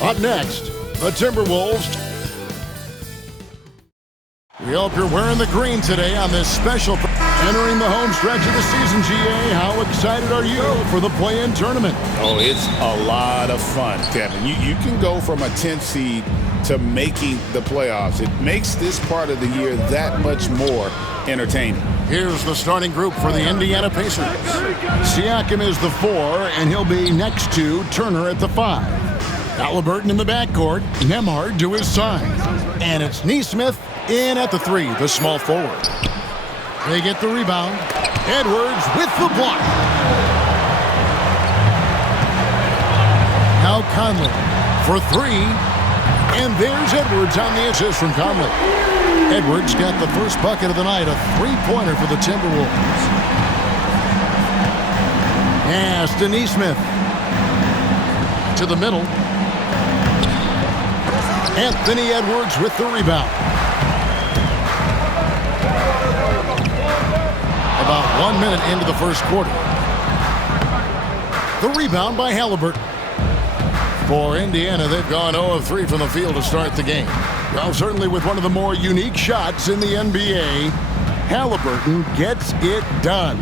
Up next, the Timberwolves. We hope you're wearing the green today on this special. Entering the home stretch of the season, GA, how excited are you for the play-in tournament? Oh, it's a lot of fun, Kevin. You can go from a 10th seed to making the playoffs. It makes this part of the year that much more entertaining. Here's the starting group for the Indiana Pacers. Siakam is the 4, and he'll be next to Turner at the 5. Halliburton in the backcourt, Nembhard to his side. And it's Nesmith in at the 3, the small forward. They get the rebound. Edwards with the block. Now Conley for 3. And there's Edwards on the assist from Conley. Edwards got the first bucket of the night, a 3-pointer for the Timberwolves. Pass to Nesmith. To the middle. Anthony Edwards with the rebound. About 1 minute into the first quarter. The rebound by Halliburton. For Indiana, they've gone 0 of 3 from the field to start the game. Well, certainly with one of the more unique shots in the NBA, Halliburton gets it done.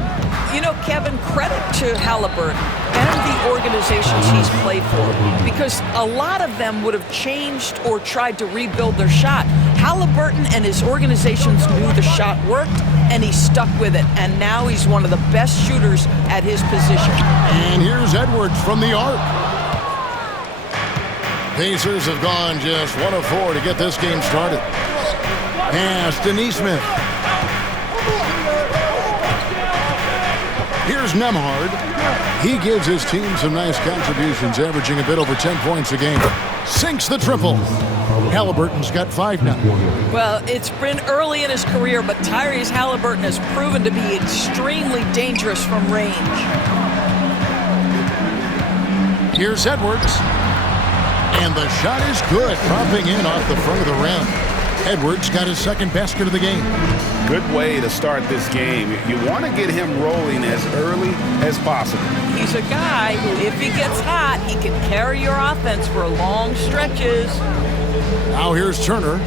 You know, Kevin, credit to Halliburton and the organizations he's played for, because a lot of them would have changed or tried to rebuild their shot. Halliburton and his organizations knew the shot worked, and he stuck with it, and now he's one of the best shooters at his position. And here's Edwards from the arc. Pacers have gone just 1 of 4 to get this game started. Pass to Nesmith. Here's Nembhard. He gives his team some nice contributions, averaging a bit over 10 points a game. Sinks the triple. Halliburton's got 5 now. Well, it's been early in his career, but Tyrese Halliburton has proven to be extremely dangerous from range. Here's Edwards. And the shot is good, popping in off the front of the rim. Edwards got his second basket of the game. Good way to start this game. You want to get him rolling as early as possible. He's a guy who, if he gets hot, he can carry your offense for long stretches. Now here's Turner.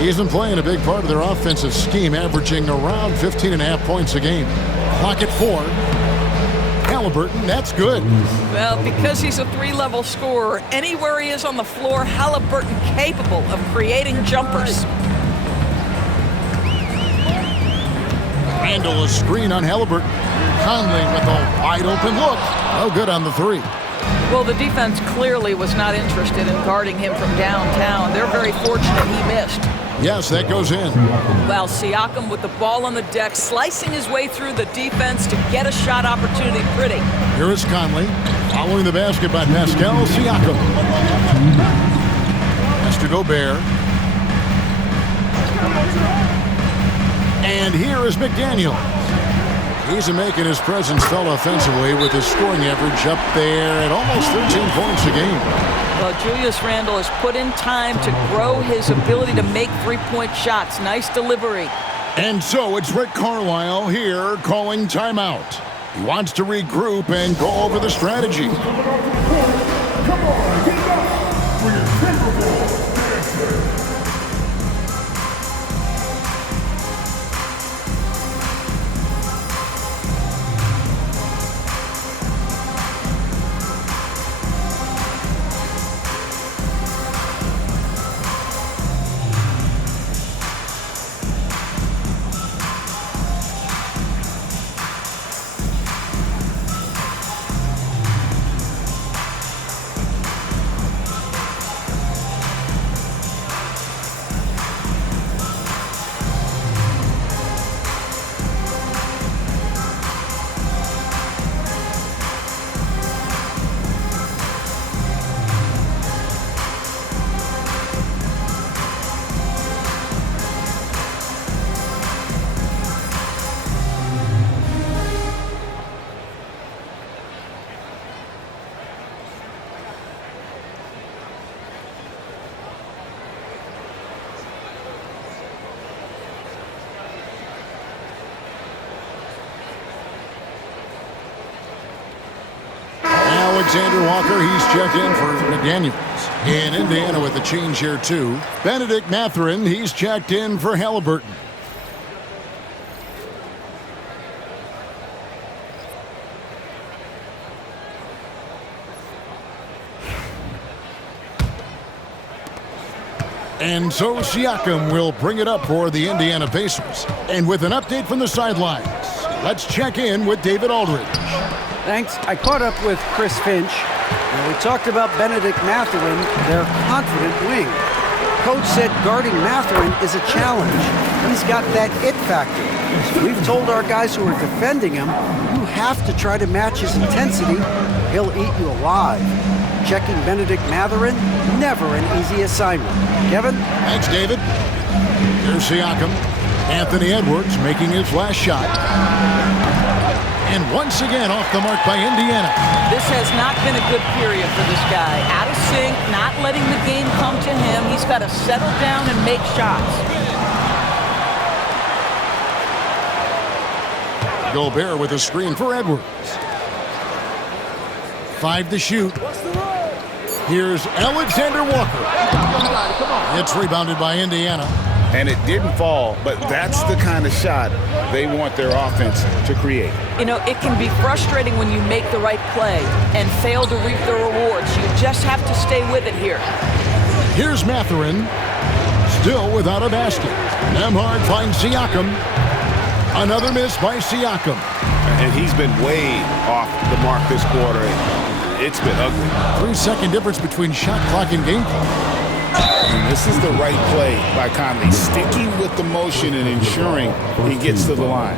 He's been playing a big part of their offensive scheme, averaging around 15.5 points a game. Clock at 4. Halliburton, that's good. Well, because he's a 3-level scorer, anywhere he is on the floor, Halliburton capable of creating jumpers. Randall, a screen on Halliburton. Conley with a wide-open look. No good on the 3. Well, the defense clearly was not interested in guarding him from downtown. They're very fortunate he missed. Yes, that goes in. Well, Siakam with the ball on the deck, slicing his way through the defense to get a shot opportunity pretty. Here is Conley, following the basket by Pascal Siakam. Has to Gobert. And here is McDaniel. He's making his presence felt offensively with his scoring average up there at almost 13 points a game. Well, Julius Randle has put in time to grow his ability to make three-point shots. Nice delivery. And so it's Rick Carlisle here calling timeout. He wants to regroup and go over the strategy. Come on, get up for your Timberwolves dancer. Alexander Walker, he's checked in for McDaniels. In Indiana with the change here, too. Benedict Mathurin, he's checked in for Halliburton. And so Siakam will bring it up for the Indiana Pacers. And with an update from the sidelines, let's check in with David Aldridge. Thanks. I caught up with Chris Finch. We talked about Benedict Mathurin, their confident wing. Coach said guarding Mathurin is a challenge. He's got that it factor. We've told our guys who are defending him, you have to try to match his intensity. He'll eat you alive. Checking Benedict Mathurin, never an easy assignment. Kevin? Thanks, David. Here's Siakam. Anthony Edwards making his last shot. And once again off the mark by Indiana. This has not been a good period for this guy. Out of sync, not letting the game come to him. He's got to settle down and make shots. Gobert with a screen for Edwards. 5 to shoot. Here's Alexander Walker. It's rebounded by Indiana. And it didn't fall, but that's the kind of shot they want their offense to create. You know, it can be frustrating when you make the right play and fail to reap the rewards. You just have to stay with it here. Here's Mathurin, still without a basket. Nembhard finds Siakam. Another miss by Siakam. And he's been way off the mark this quarter. It's been ugly. 3-second difference between shot clock and game clock. And this is the right play by Conley, sticking with the motion and ensuring he gets to the line.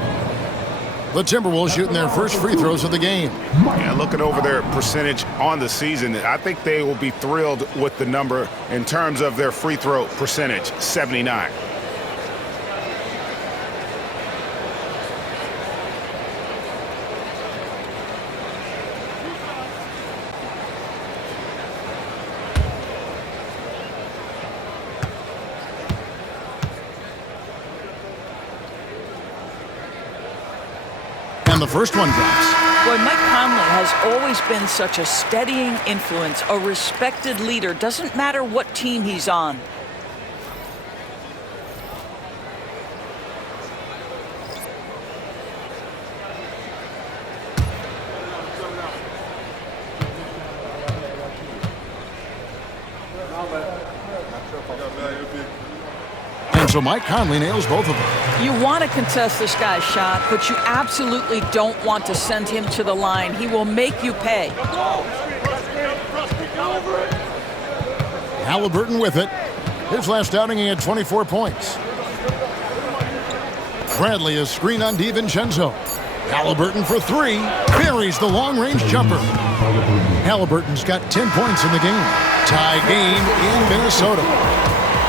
The Timberwolves shooting their first free throws of the game. Yeah, looking over their percentage on the season, I think they will be thrilled with the number in terms of their free throw percentage, 79. And the first one drops. Boy, Mike Conley has always been such a steadying influence, a respected leader. Doesn't matter what team he's on. And so Mike Conley nails both of them. You want to contest this guy's shot, but you absolutely don't want to send him to the line. He will make you pay. Halliburton with it. His last outing, he had 24 points. Bradley is screen on DiVincenzo. Halliburton for 3. Buries the long-range jumper. Halliburton's got 10 points in the game. Tie game in Minnesota.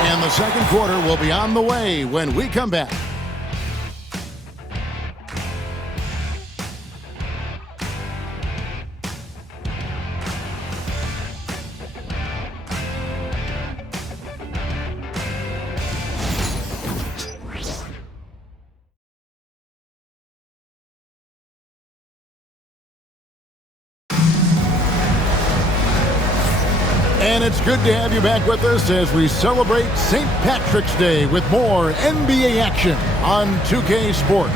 And the second quarter will be on the way when we come back. And it's good to have you back with us as we celebrate St. Patrick's Day with more NBA action on 2K Sports.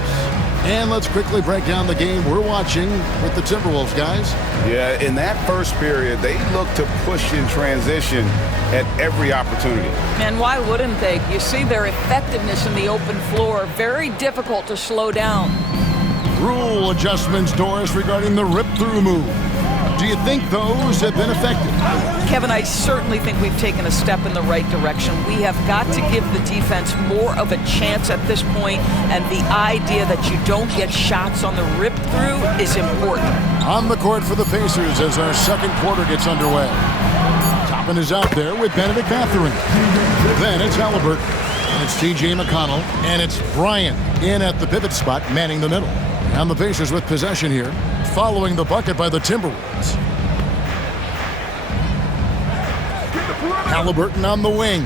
And let's quickly break down the game we're watching with the Timberwolves, guys. Yeah, in that first period, they looked to push in transition at every opportunity. And why wouldn't they? You see their effectiveness in the open floor. Very difficult to slow down. Rule adjustments, Doris, regarding the rip-through move. Do you think those have been effective? Kevin, I certainly think we've taken a step in the right direction. We have got to give the defense more of a chance at this point, and the idea that you don't get shots on the rip-through is important. On the court for the Pacers as our second quarter gets underway. Toppin is out there with Benedict Mathurin. Then it's Halliburton, and it's T.J. McConnell, and it's Bryant in at the pivot spot, manning the middle. And the Pacers with possession here, following the bucket by the Timberwolves. Halliburton on the wing,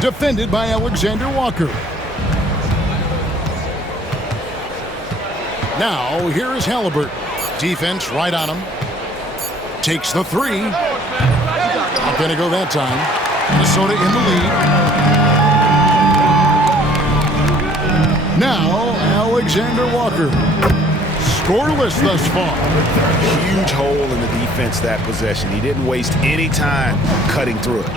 defended by Alexander Walker. Now, here is Halliburton. Defense right on him. Takes the 3. Not going to go that time. Minnesota in the lead. Now, Alexander Walker. Scoreless thus far. Huge hole in the defense that possession. He didn't waste any time cutting through it.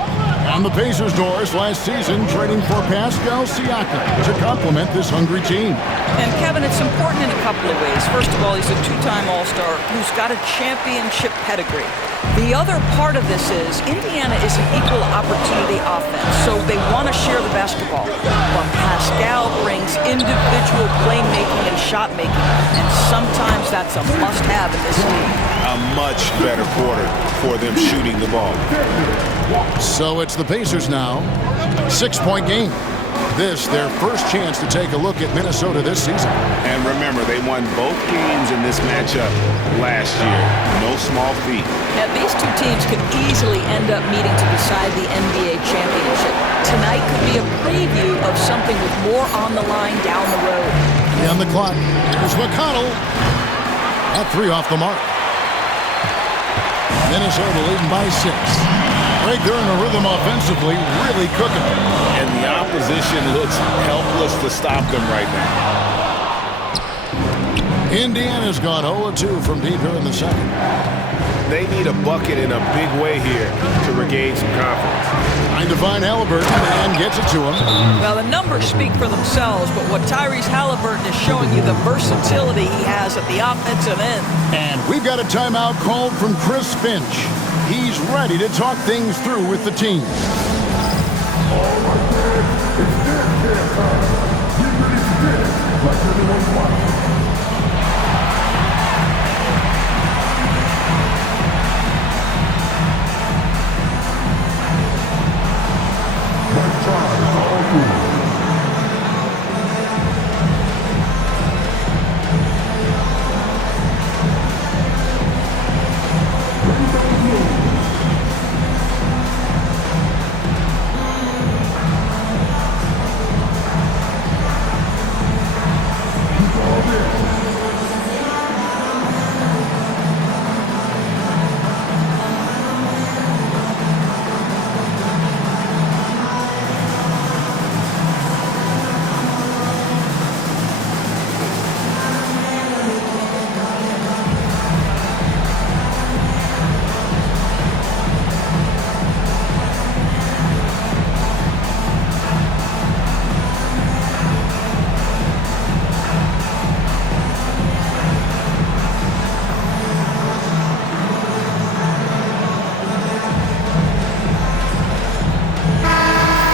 On the Pacers' doors last season, trading for Pascal Siakam to complement this hungry team. And Kevin, it's important in a couple of ways. First of all, he's a two-time All-Star who's got a championship pedigree. The other part of this is Indiana is an equal opportunity offense, so they want to share the basketball. But Pascal brings individual playmaking and shot making, and sometimes that's a must-have in this league. A much better quarter for them shooting the ball. So it's the Pacers now. 6-point game. This, their first chance to take a look at Minnesota this season. And remember, they won both games in this matchup last year. No small feat. Now, these two teams could easily end up meeting to decide the NBA championship. Tonight could be a preview of something with more on the line down the road. On the clock, here's McConnell. At 3 off the mark. Minnesota leading by 6. Right there in the rhythm offensively, really cooking. And the opposition looks helpless to stop them right now. Indiana's gone 0-2 from deep here in the second. They need a bucket in a big way here to regain some confidence. Trying to find Halliburton and gets it to him. Well, the numbers speak for themselves, but what Tyrese Halliburton is showing you, the versatility he has at the offensive end. And we've got a timeout called from Chris Finch. He's ready to talk things through with the team. All right, man. It's dance time. Get ready to dance like everyone's watching. My time is all yours.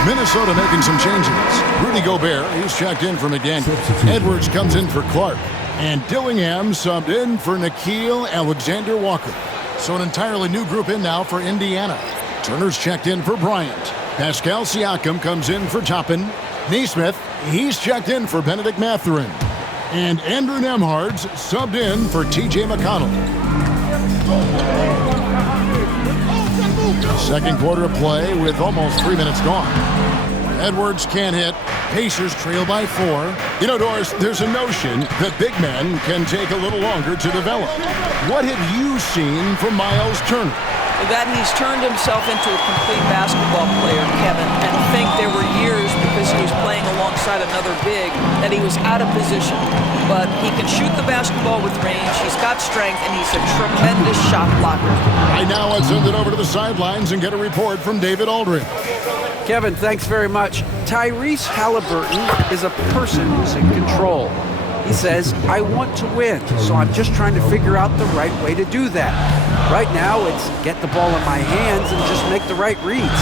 Minnesota making some changes. Rudy Gobert, he's checked in for McDaniel. Edwards comes in for Clark. And Dillingham subbed in for Nickeil Alexander-Walker. So an entirely new group in now for Indiana. Turner's checked in for Bryant. Pascal Siakam comes in for Toppin. Naismith, he's checked in for Benedict Mathurin. And Andrew Nembhard's subbed in for T.J. McConnell. Second quarter of play with almost 3 minutes gone. Edwards can't hit. Pacers trail by 4. You know, Doris, there's a notion that big men can take a little longer to develop. What have you seen from Miles Turner? That he's turned himself into a complete basketball player, Kevin. And I think there were years, because he was playing alongside another big, that he was out of position. But he can shoot the basketball with range. He's got strength, and he's a tremendous shot blocker. Right now, let's send it over to the sidelines and get a report from David Aldridge. Kevin, thanks very much. Tyrese Halliburton is a person who's in control. He says, I want to win, so I'm just trying to figure out the right way to do that. Right now, it's get the ball in my hands and just make the right reads.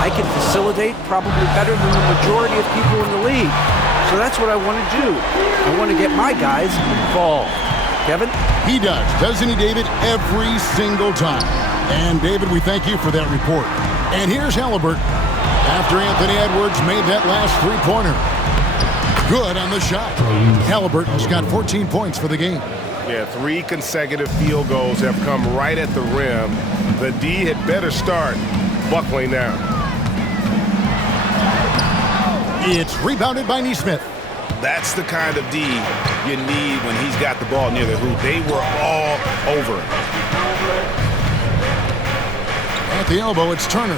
I can facilitate probably better than the majority of people in the league. So that's what I want to do. I want to get my guys involved. Kevin? He does, doesn't he, David? Every single time. And, David, we thank you for that report. And here's Halliburton. After Anthony Edwards made that last three-pointer. Good on the shot. Halliburton's got 14 points for the game. Yeah, 3 consecutive field goals have come right at the rim. The D had better start buckling down. It's rebounded by Naismith. That's the kind of D you need when he's got the ball near the hoop. They were all over it. At the elbow, it's Turner.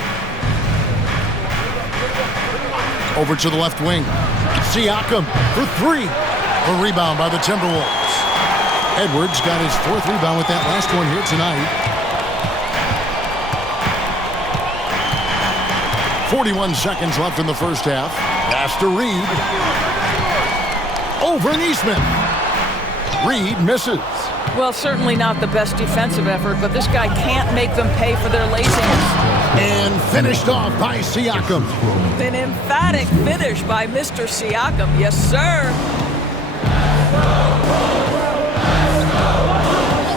Over to the left wing. Siakam for three. A rebound by the Timberwolves. Edwards got his fourth rebound with that last one here tonight. 41 seconds left in the first half. Pass to Reed. Over Neesmith. Reed misses. Well, certainly not the best defensive effort, but this guy can't make them pay for their laziness. And finished off by Siakam. An emphatic finish by Mr. Siakam. Yes, sir.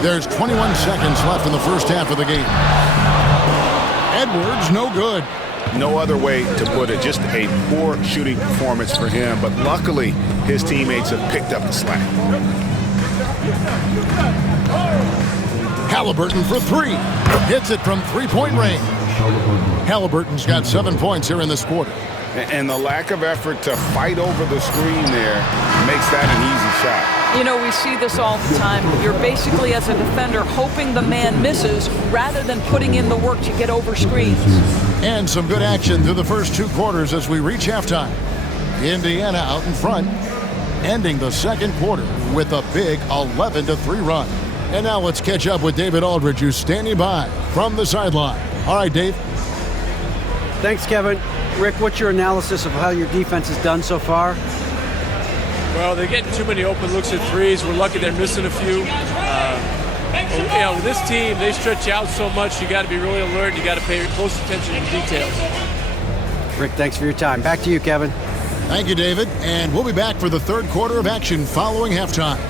There's 21 seconds left in the first half of the game. Edwards, no good. No other way to put it. Just a poor shooting performance for him. But luckily, his teammates have picked up the slack. Halliburton for three. Hits it from three-point range. Halliburton's got 7 points here in this quarter. And the lack of effort to fight over the screen there makes that an easy shot. You know, we see this all the time. You're basically, as a defender, hoping the man misses rather than putting in the work to get over screens. And some good action through the first two quarters as we reach halftime. Indiana out in front, ending the second quarter with a big 11-3 run. And now let's catch up with David Aldridge, who's standing by from the sideline. All right, Dave. Thanks, Kevin. Rick, what's your analysis of how your defense has done so far? Well, they're getting too many open looks at threes. We're lucky they're missing a few. With this team, they stretch you out so much, you got to be really alert. You got to pay close attention to details. Rick, thanks for your time. Back to you, Kevin. Thank you, David. And we'll be back for the third quarter of action following halftime.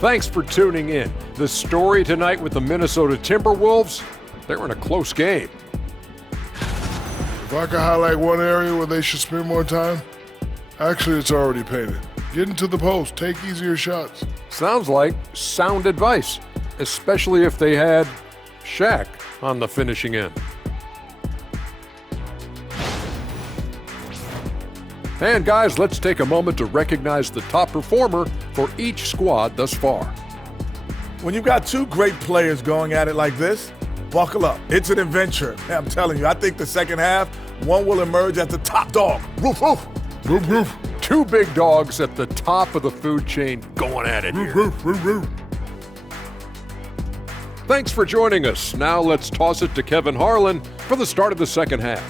Thanks for tuning in. The story tonight with the Minnesota Timberwolves, they're in a close game. If I could highlight one area where they should spend more time, actually it's already painted. Get into the post, take easier shots. Sounds like sound advice, especially if they had Shaq on the finishing end. And guys, let's take a moment to recognize the top performer for each squad thus far. When you've got two great players going at it like this, buckle up. It's an adventure. I'm telling you, I think the second half, one will emerge as the top dog. Roof, roof. Roof, roof. Two big dogs at the top of the food chain going at it here. Roof, roof, roof. Thanks for joining us. Now let's toss it to Kevin Harlan for the start of the second half.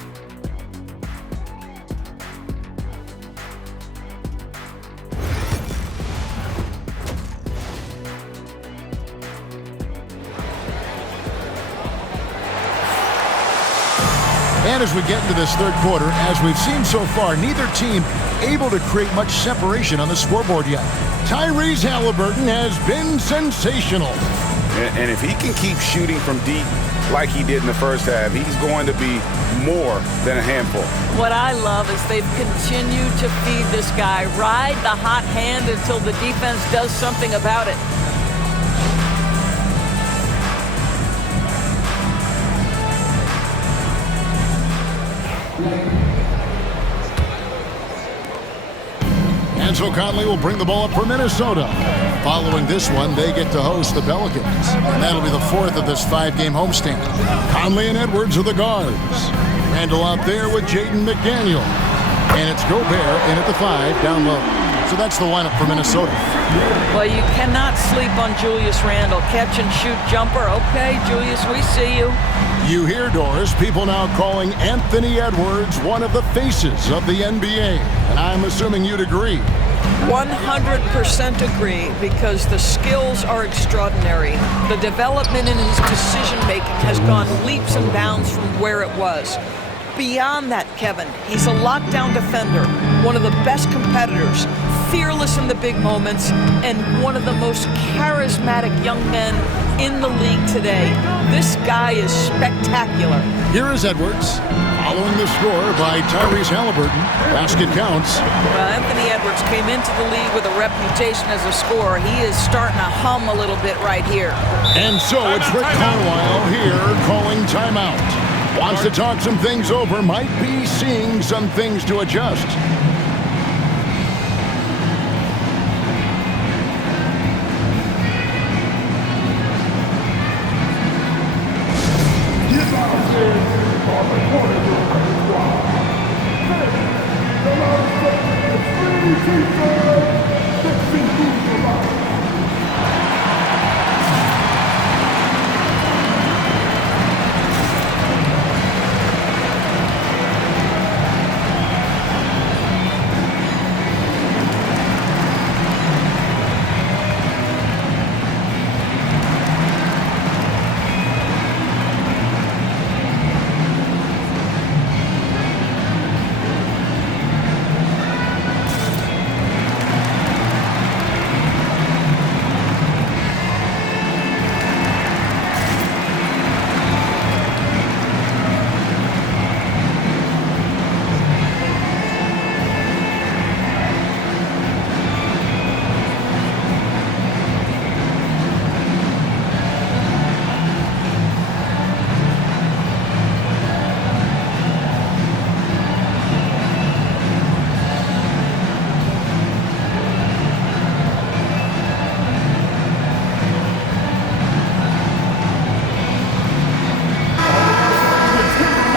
And as we get into this third quarter, as we've seen so far, neither team able to create much separation on the scoreboard yet. Tyrese Halliburton has been sensational. And if he can keep shooting from deep like he did in the first half, he's going to be more than a handful. What I love is they've continued to feed this guy, ride the hot hand until the defense does something about it. And so Conley will bring the ball up for Minnesota. Following this one, they get to host the Pelicans. And that'll be the fourth of this five-game homestand. Conley and Edwards are the guards. Randall out there with Jaden McDaniel. And it's Gobert in at the 5, down low. So that's the lineup for Minnesota. Well, you cannot sleep on Julius Randle. Catch and shoot jumper. Okay, Julius, we see you. You hear, Doris, people now calling Anthony Edwards one of the faces of the NBA. And I'm assuming you'd agree. 100% agree, because the skills are extraordinary. The development in his decision-making has gone leaps and bounds from where it was. Beyond that, Kevin, he's a lockdown defender, one of the best competitors, fearless in the big moments, and one of the most charismatic young men in the league today. This guy is spectacular. Here is Edwards, following the score by Tyrese Halliburton. Basket counts. Well, Anthony Edwards came into the league with a reputation as a scorer. He is starting to hum a little bit right here. And so it's Rick Carlisle here calling timeout. Wants to talk some things over. Might be seeing some things to adjust.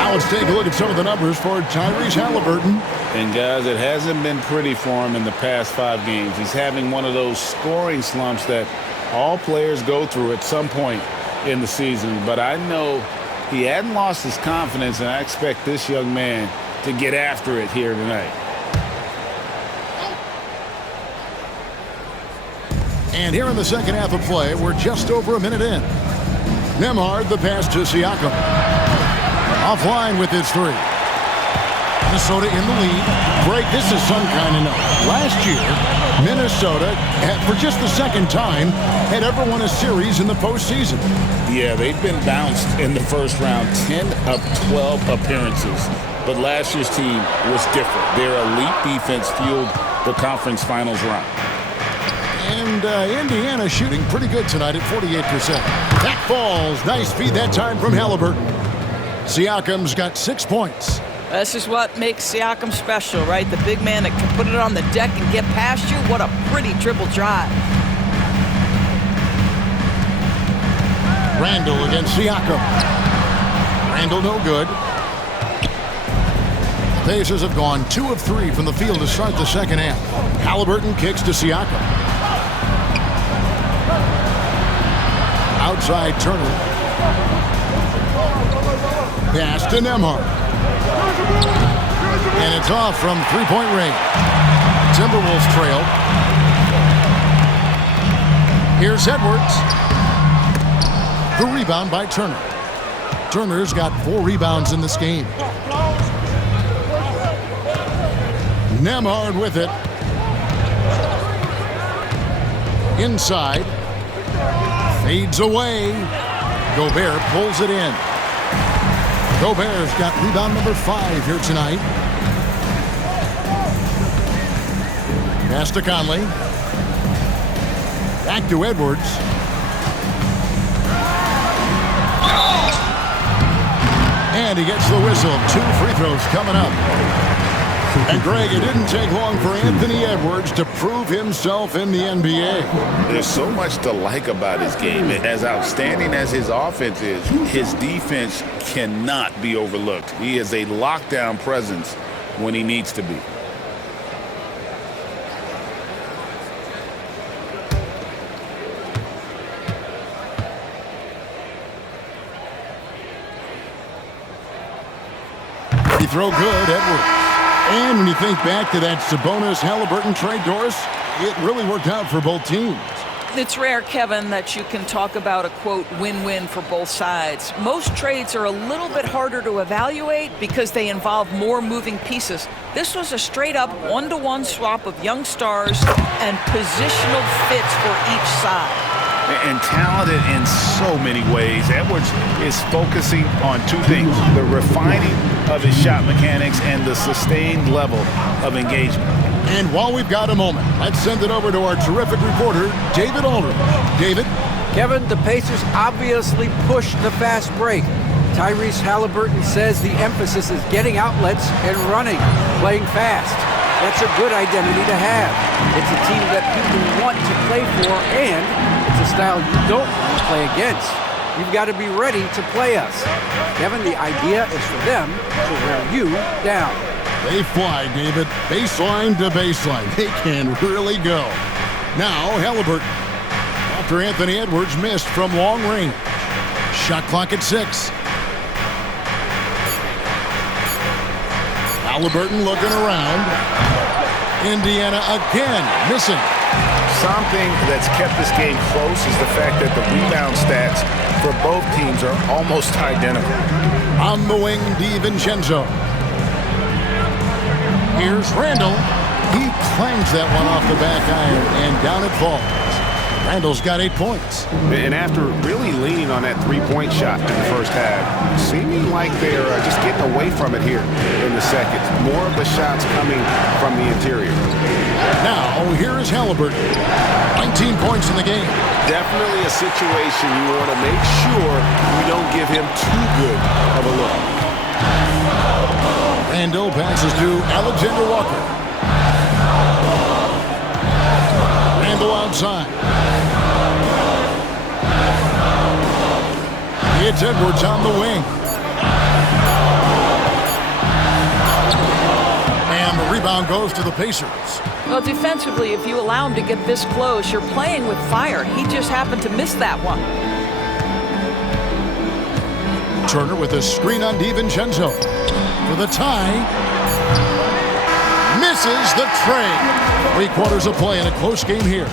Let's take a look at some of the numbers for Tyrese Halliburton. And guys, it hasn't been pretty for him in the past 5 games. He's having one of those scoring slumps that all players go through at some point in the season. But I know he hadn't lost his confidence, and I expect this young man to get after it here tonight. And here in the second half of play, we're just over a minute in. Nembhard, the pass to Siakam. Offline with his 3. Minnesota in the lead. Greg, this is some kind of note. Last year, Minnesota, for just the second time, had ever won a series in the postseason. Yeah, they've been bounced in the first round, 10 of 12 appearances. But last year's team was different. Their elite defense fueled the conference finals run. And Indiana shooting pretty good tonight at 48%. That falls. Nice feed that time from Halliburton. Siakam's got 6 points. This is what makes Siakam special, right? The big man that can put it on the deck and get past you. What a pretty dribble drive. Randall against Siakam. Randall no good. Pacers have gone 2 of 3 from the field to start the second half. Halliburton kicks to Siakam. Outside Turner. Pass to Nembhard. And it's off from three-point range. Timberwolves trail. Here's Edwards. The rebound by Turner. Turner's got 4 rebounds in this game. Nembhard with it. Inside. Fades away. Gobert pulls it in. Gobert's got rebound number 5 here tonight. Pass to Conley. Back to Edwards. And he gets the whistle. 2 free throws coming up. And Greg, it didn't take long for Anthony Edwards to prove himself in the NBA. There's so much to like about his game. As outstanding as his offense is, his defense cannot be overlooked. He is a lockdown presence when he needs to be. He throw good, Edwards. And when you think back to that Sabonis-Halliburton trade, Doris, it really worked out for both teams. It's rare, Kevin, that you can talk about a, quote, win-win for both sides. Most trades are a little bit harder to evaluate because they involve more moving pieces. This was a straight-up one-to-one swap of young stars and positional fits for each side. And talented in so many ways. Edwards is focusing on 2 things: the refining of his shot mechanics and the sustained level of engagement. And while we've got a moment, let's send it over to our terrific reporter, David Aldridge. David? Kevin, the Pacers obviously pushed the fast break. Tyrese Halliburton says the emphasis is getting outlets and running, playing fast. That's a good identity to have. It's a team that people want to play for, and it's a style you don't want to play against. You've got to be ready to play us. Kevin, the idea is for them to wear you down. They fly, David. Baseline to baseline. They can really go. Now, Halliburton. After Anthony Edwards missed from long range. Shot clock at 6. Halliburton looking around. Indiana again missing. Something that's kept this game close is the fact that the rebound stats for both teams are almost identical. On the wing, DiVincenzo. Here's Randall. He clangs that one off the back iron, and down it falls. Randall's got 8 points. And after really leaning on that three-point shot in the first half, seeming like they're just getting away from it here in the second. More of the shots coming from the interior. Now, here is Halliburton. 19 points in the game. Definitely a situation you want to make sure you don't give him too good of a look. Randall passes to Alexander Walker. Randall outside. It's Edwards on the wing. And the rebound goes to the Pacers. Well, defensively, if you allow him to get this close, you're playing with fire. He just happened to miss that one. Turner with a screen on DiVincenzo. For the tie. Misses the tray. 3 quarters of play in a close game here.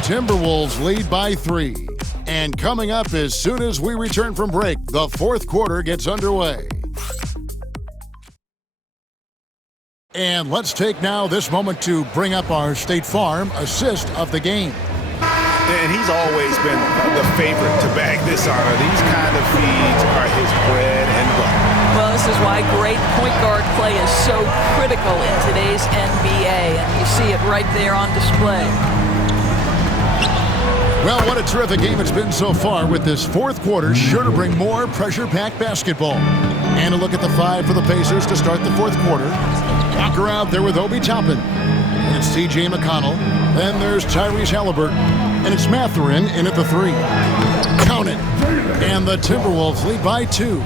Timberwolves lead by 3. And coming up as soon as we return from break, the fourth quarter gets underway. And let's take now this moment to bring up our State Farm assist of the game. And he's always been the favorite to bag this honor. These kind of feeds are his bread and butter. Well, this is why great point guard play is so critical in today's NBA. And you see it right there on display. Well, what a terrific game it's been so far, with this fourth quarter sure to bring more pressure-packed basketball. And a look at the 5 for the Pacers to start the fourth quarter. Walker out there with Obi Toppin. And it's T.J. McConnell. Then there's Tyrese Halliburton. And it's Mathurin in at the 3. Count it. And the Timberwolves lead by 2.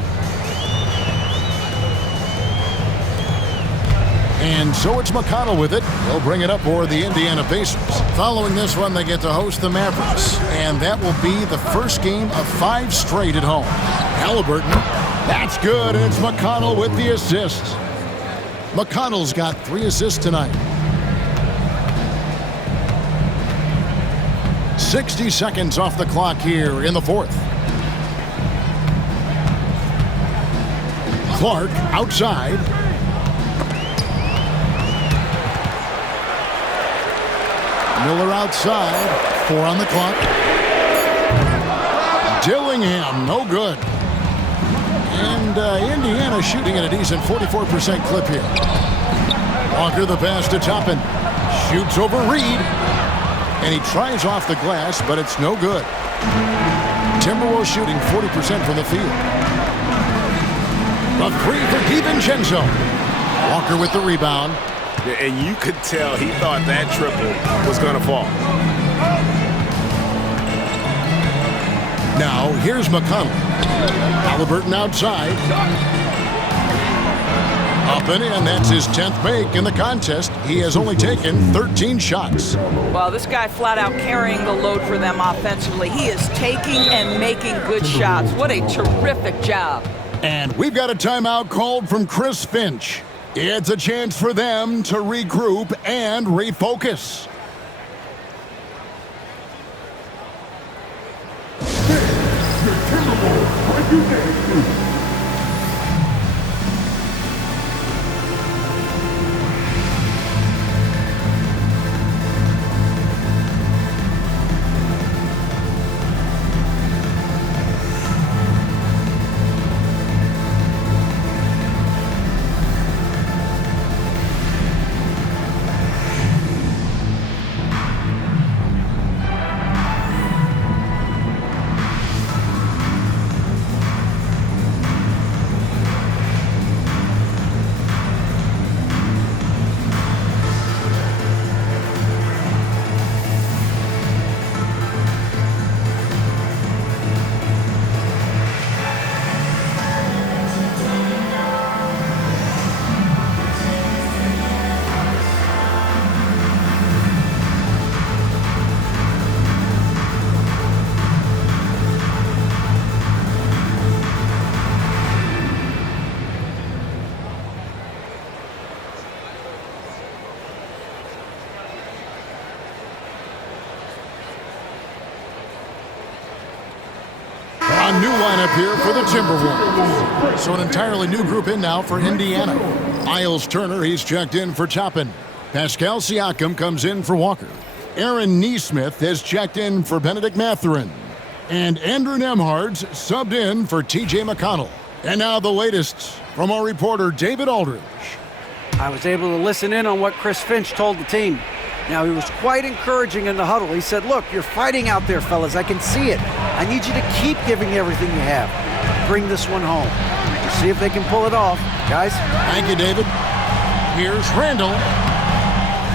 And so it's McConnell with it. He'll bring it up for the Indiana Pacers. Following this one, they get to host the Mavericks. And that will be the first game of 5 straight at home. Halliburton, that's good. And it's McConnell with the assist. McConnell's got 3 assists tonight. 60 seconds off the clock here in the fourth. Clark outside. Miller outside. 4 on the clock. Dillingham, no good. And Indiana shooting at a decent 44% clip here. Walker the pass to Toppin. Shoots over Reed. And he tries off the glass, but it's no good. Timberwolves shooting 40% from the field. A 3 for DiVincenzo. Walker with the rebound. And you could tell he thought that triple was going to fall. Now, here's McConnell. Halliburton outside. Up and in. That's his 10th make in the contest. He has only taken 13 shots. Well, this guy flat out carrying the load for them offensively. He is taking and making good shots. What a terrific job. And we've got a timeout called from Chris Finch. It's a chance for them to regroup and refocus. Your Timberwolves regulation. lineup here for the Timberwolves. So an entirely new group in now for Indiana. Miles Turner, he's checked in for Toppin. Pascal Siakam comes in for Walker. Aaron Nesmith has checked in for Benedict Mathurin. And Andrew Nembhard's subbed in for T.J. McConnell. And now the latest from our reporter David Aldridge. I was able to listen in on what Chris Finch told the team. Now, he was quite encouraging in the huddle. He said, look, you're fighting out there, fellas. I can see it. I need you to keep giving everything you have. Bring this one home. We'll see if they can pull it off. Guys? Thank you, David. Here's Randall.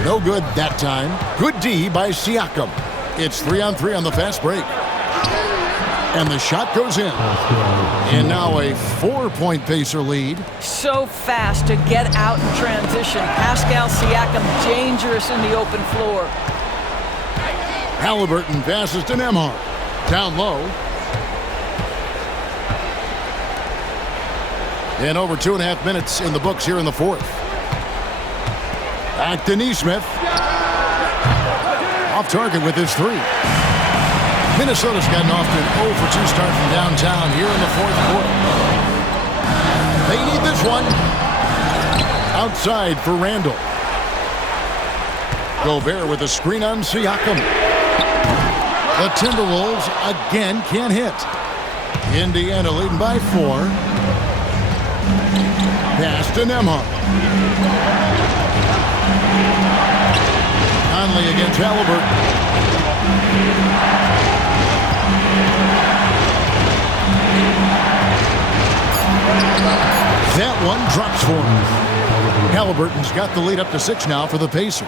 No good that time. Good D by Siakam. It's 3-on-3 on the fast break. And the shot goes in. And now a 4-point Pacer lead. So fast to get out in transition. Pascal Siakam dangerous in the open floor. Halliburton passes to Nembhard. Down low. And over 2.5 minutes in the books here in the fourth. Back to Nesmith. Off target with his three. Minnesota's gotten off to an 0-for-2 start from downtown here in the fourth quarter. They need this one. Outside for Randall. Gobert with a screen on Siakam. The Timberwolves again can't hit. Indiana leading by 4. Pass to Nembhard. Conley against Halliburton. That one drops for him. Halliburton's got the lead up to 6 now for the Pacers.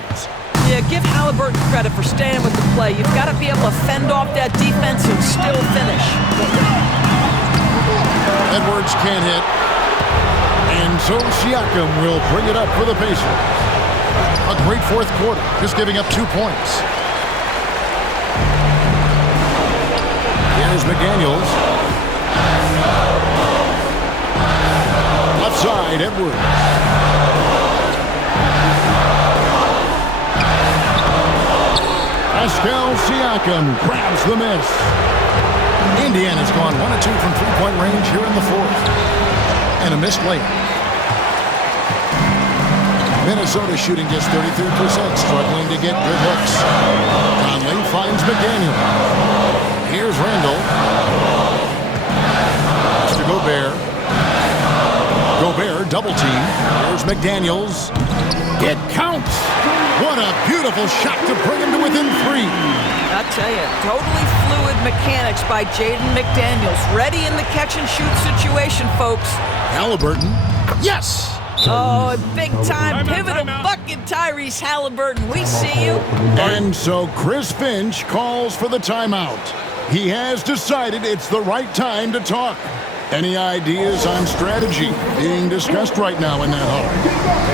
Yeah, give Halliburton credit for staying with the play. You've got to be able to fend off that defense and still finish. Edwards can't hit. And so Siakam will bring it up for the Pacers. A great fourth quarter, just giving up 2 points. Here's McDaniels. Left side, Edwards. Pascal Siakam grabs the miss. Indiana's gone 1 of 2 from three-point range here in the fourth. And a missed layup. Minnesota shooting just 33%, struggling to get good looks. Conley finds McDaniel. Here's Randall. To Gobert. Gobert double team. Here's McDaniels. It counts. What a beautiful shot to bring him to within 3. I'll tell you, totally fluid mechanics by Jaden McDaniels. Ready in the catch-and-shoot situation, folks. Halliburton. Yes! Oh, big-time pivotal bucket, Tyrese Halliburton. We see you. And so Chris Finch calls for the timeout. He has decided it's the right time to talk. Any ideas on strategy being discussed right now in that huddle?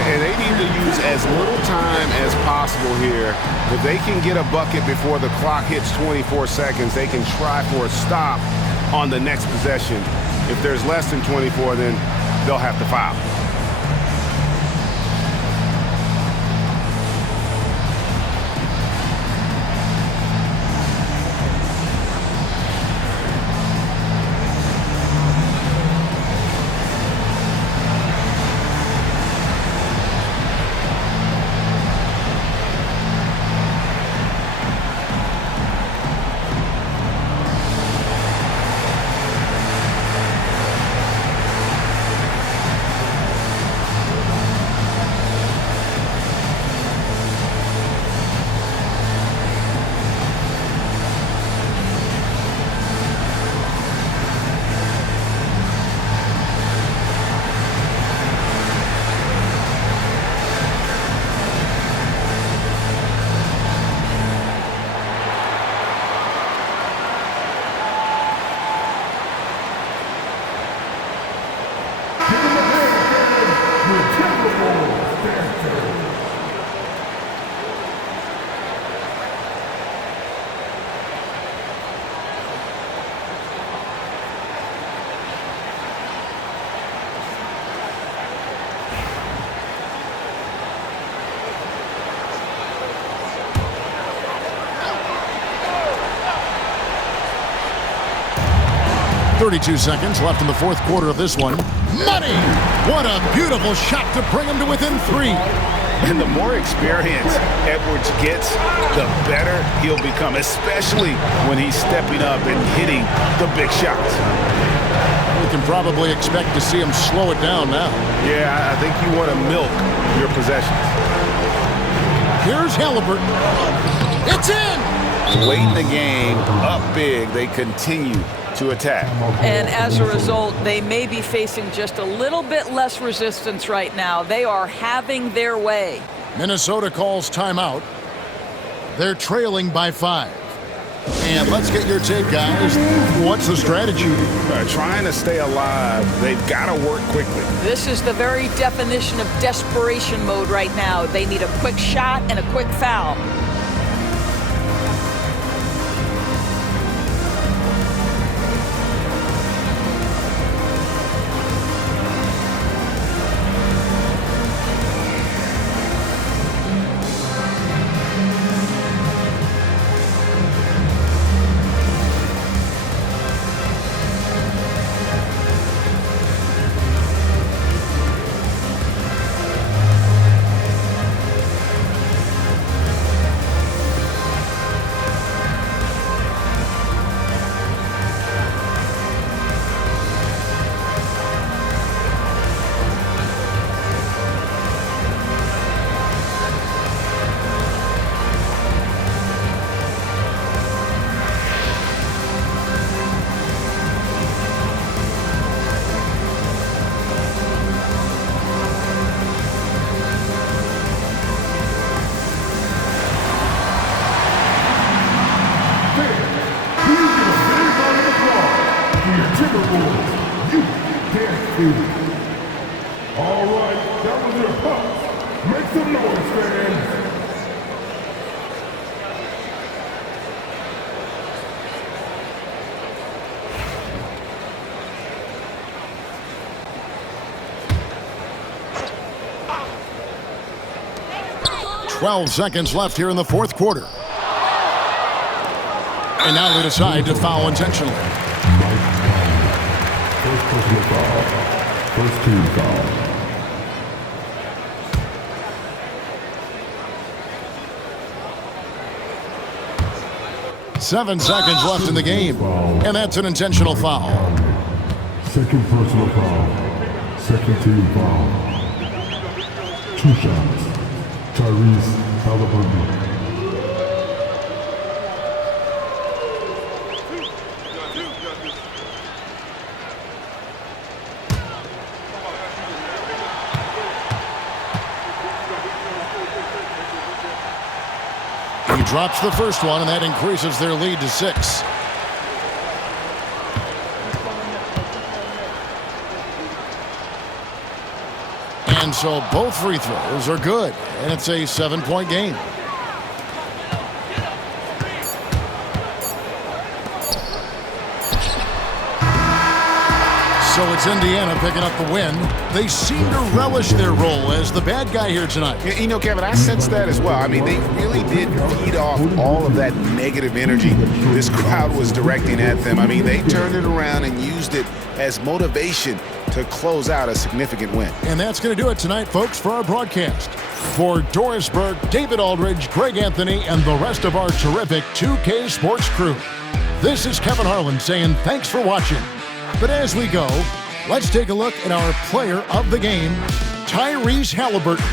And they need to use as little time as possible here. If they can get a bucket before the clock hits 24 seconds, they can try for a stop on the next possession. If there's less than 24, then they'll have to foul. 32 seconds left in the fourth quarter of this one. Money! What a beautiful shot to bring him to within 3. And the more experience Edwards gets, the better he'll become, especially when he's stepping up and hitting the big shots. We can probably expect to see him slow it down now. Yeah, I think you want to milk your possessions. Here's Halliburton. It's in! Late in the game, up big, they continue to attack. And as a result, they may be facing just a little bit less resistance right now. They are having their way. Minnesota calls timeout. They're trailing by 5. And let's get your take, guys. What's the strategy? Trying to stay alive, they've got to work quickly. This is the very definition of desperation mode right now. They need a quick shot and a quick foul. Timberwolves, you can't do. All right, that was your pups. Make some noise, fans. "12 seconds left here in the fourth quarter. And now they decide to foul intentionally. First personal foul. First team foul. Seven seconds left in the game. And that's an intentional foul. Second personal foul. Second team foul. 2 shots. Tyrese Halliburton. He drops the first one, and that increases their lead to 6. And so both free throws are good, and it's a 7-point game. So it's Indiana picking up the win. They seem to relish their role as the bad guy here tonight. You know, Kevin, I sense that as well. I mean, they really did feed off all of that negative energy this crowd was directing at them. I mean, they turned it around and used it as motivation to close out a significant win. And that's going to do it tonight, folks, for our broadcast. For Doris Burke, David Aldridge, Greg Anthony, and the rest of our terrific 2K Sports crew, this is Kevin Harlan saying thanks for watching. But as we go, let's take a look at our player of the game, Tyrese Halliburton.